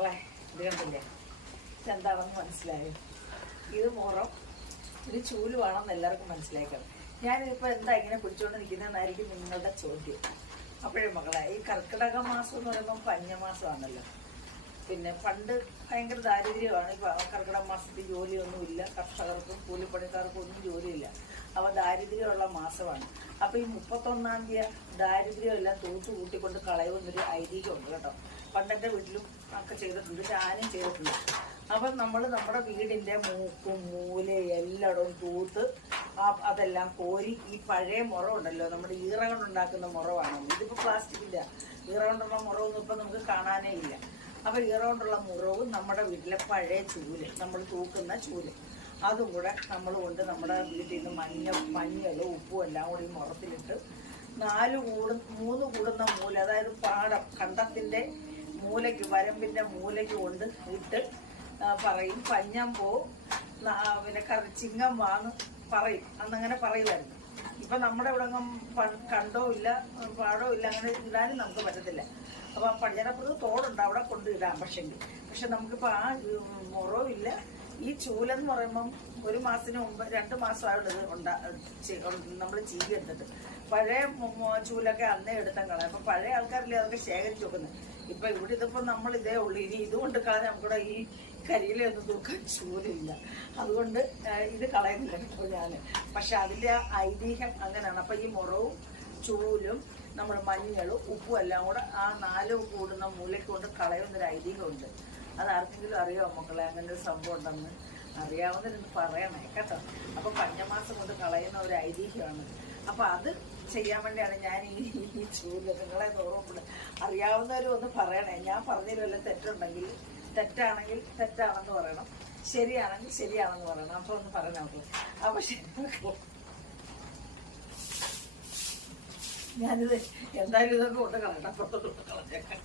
മക്കളെ ഇത് കണ്ടില്ലേ? ഇതെന്താണെന്ന് മനസ്സിലായോ? ഇത് മുറം ഇത് ചൂലുവാണെന്ന് എല്ലാവർക്കും മനസ്സിലാക്കണം ഞാനിപ്പോൾ എന്താ ഇങ്ങനെ പിടിച്ചുകൊണ്ട് നിൽക്കുന്നതെന്നായിരിക്കും നിങ്ങളുടെ ചോദ്യം. അപ്പോഴേ മക്കളെ ഈ കർക്കിടക മാസം എന്ന് പറയുമ്പോൾ പഞ്ഞമാസമാണല്ലോ. പിന്നെ പണ്ട് ഭയങ്കര ദാരിദ്ര്യമാണ്. ഇപ്പോൾ കർക്കിടക മാസത്തിൽ ജോലിയൊന്നുമില്ല. കർഷകർക്കും കൂലിപ്പണിക്കാർക്കും ഒന്നും ജോലിയില്ല. അവ ദാരിദ്ര്യമുള്ള മാസമാണ്. അപ്പൊ ഈ മുപ്പത്തൊന്നാം തീയതി ദാരിദ്ര്യം എല്ലാം തൂത്തു കൂട്ടിക്കൊണ്ട് കളയുമെന്നൊരു ഐതിഹ്യമുണ്ട് കേട്ടോ. പണ്ടെന്റെ വീട്ടിലും ഒക്കെ ചെയ്തിട്ടുണ്ട് ഞാനും ചെയ്തിട്ടുണ്ട് അപ്പൊ നമ്മൾ നമ്മുടെ വീടിന്റെ മൂക്കും മൂല എല്ലായിടവും തൂത്ത് അതെല്ലാം കോരി ഈ പഴയ മുറ ഉണ്ടല്ലോ നമ്മുടെ ഈറ കൊണ്ടുണ്ടാക്കുന്ന മുറവാണ്. ഇതിപ്പോ പ്ലാസ്റ്റിക് ഇല്ല. ഈറ കൊണ്ടുള്ള മുറവൊന്നും ഇപ്പൊ നമുക്ക് കാണാനേ ഇല്ല. അപ്പൊ ഈറ കൊണ്ടുള്ള മുറവും നമ്മുടെ വീട്ടിലെ പഴയ ചൂൽ നമ്മൾ തൂക്കുന്ന ചൂൽ. അതും കൂടെ നമ്മൾ കൊണ്ട് നമ്മുടെ വീട്ടിൽ നിന്ന് മഞ്ഞ മഞ്ഞളും ഉപ്പും എല്ലാം കൂടി മുറത്തിലിട്ട് നാല് കൂടു മൂന്ന് കൂടുന്ന മൂല അതായത് പാടം കണ്ടത്തിന്റെ മൂലയ്ക്ക് വരമ്പിന്റെ മൂലയ്ക്ക് കൊണ്ട് ഇട്ട് പറയും. പഞ്ഞം പോ ന- ആ, പിന്നെ കറി ചിങ്ങം വാന്ന് പറയും. അന്നങ്ങനെ പറയുമായിരുന്നു. ഇപ്പം നമ്മുടെ ഇവിടെ കണ്ടോ ഇല്ല പാടോ ഇല്ല അങ്ങനെ ഇടാനും നമുക്ക് പറ്റത്തില്ല. അപ്പം പടിഞ്ഞാറപ്പുറത്ത് തോടുണ്ട് അവിടെ കൊണ്ടിടാം പക്ഷെങ്കിൽ. പക്ഷെ നമുക്കിപ്പോൾ ആ മുറവും ഇല്ല. ഈ ചൂലെന്ന് പറയുമ്പം ഒരു മാസത്തിന് മുമ്പ് രണ്ട് മാസമായുള്ളത് ഉണ്ടാ നമ്മൾ ചീകി എടുത്തിട്ട്. പഴയ ചൂലൊക്കെ അന്നേ എടുത്താൽ കളയാം അപ്പം പഴയ ആൾക്കാരില്ലേ അതൊക്കെ ശേഖരിച്ച് വെക്കുന്നത് ഇപ്പം ഇവിടെ ഇതിപ്പോൾ നമ്മൾ ഇതേ ഉള്ളൂ. ഇനി ഇതുകൊണ്ട് കളയാൻ നമുക്കിവിടെ ഈ കരിയിലൊന്നും തൂക്കാൻ ചൂലില്ല. അതുകൊണ്ട് ഇത് കളയുന്നില്ല ഇപ്പോൾ ഞാൻ പക്ഷെ അതിന്റെ ഐതിഹ്യം അങ്ങനെയാണ്. അപ്പം ഈ മുറവും ചൂലും നമ്മൾ മഞ്ഞളും ഉപ്പും എല്ലാം കൂടെ ആ നാല് കൂടുന്ന മൂലയ്ക്കൊണ്ട് കളയുന്നൊരു ഐതിഹ്യമുണ്ട്. അത് ആർക്കെങ്കിലും അറിയാമോ മക്കളെ? അങ്ങനെ ഒരു സംഭവം ഉണ്ടെന്ന്. അറിയാവുന്നതിന് പറയണേ കേട്ടോ. അപ്പൊ പഞ്ഞമാസം കൊണ്ട് കളയുന്ന ഒരു ഐതിഹ്യമാണ്. അപ്പൊ അത് ചെയ്യാൻ വേണ്ടിയാണ് ഞാൻ ഈ ഈ ചൂൽ നിങ്ങളെ നോറുമ്പോൾ അറിയാവുന്നവരും ഒന്ന് പറയണേ. ഞാൻ പറഞ്ഞതിൽ വല്ല തെറ്റുണ്ടെങ്കിൽ തെറ്റാണെങ്കിൽ തെറ്റാണെന്ന് പറയണം. ശരിയാണെങ്കിൽ ശരിയാണെന്ന് പറയണം. അപ്പൊ ഒന്ന് പറഞ്ഞാൽ മതി. അപ്പൊ ശരി ഞാനിത് എന്തായാലും ഇതൊക്കെ കൊണ്ട് കളയണം അപ്പുറത്തോട്ട് കളഞ്ഞേക്കാം.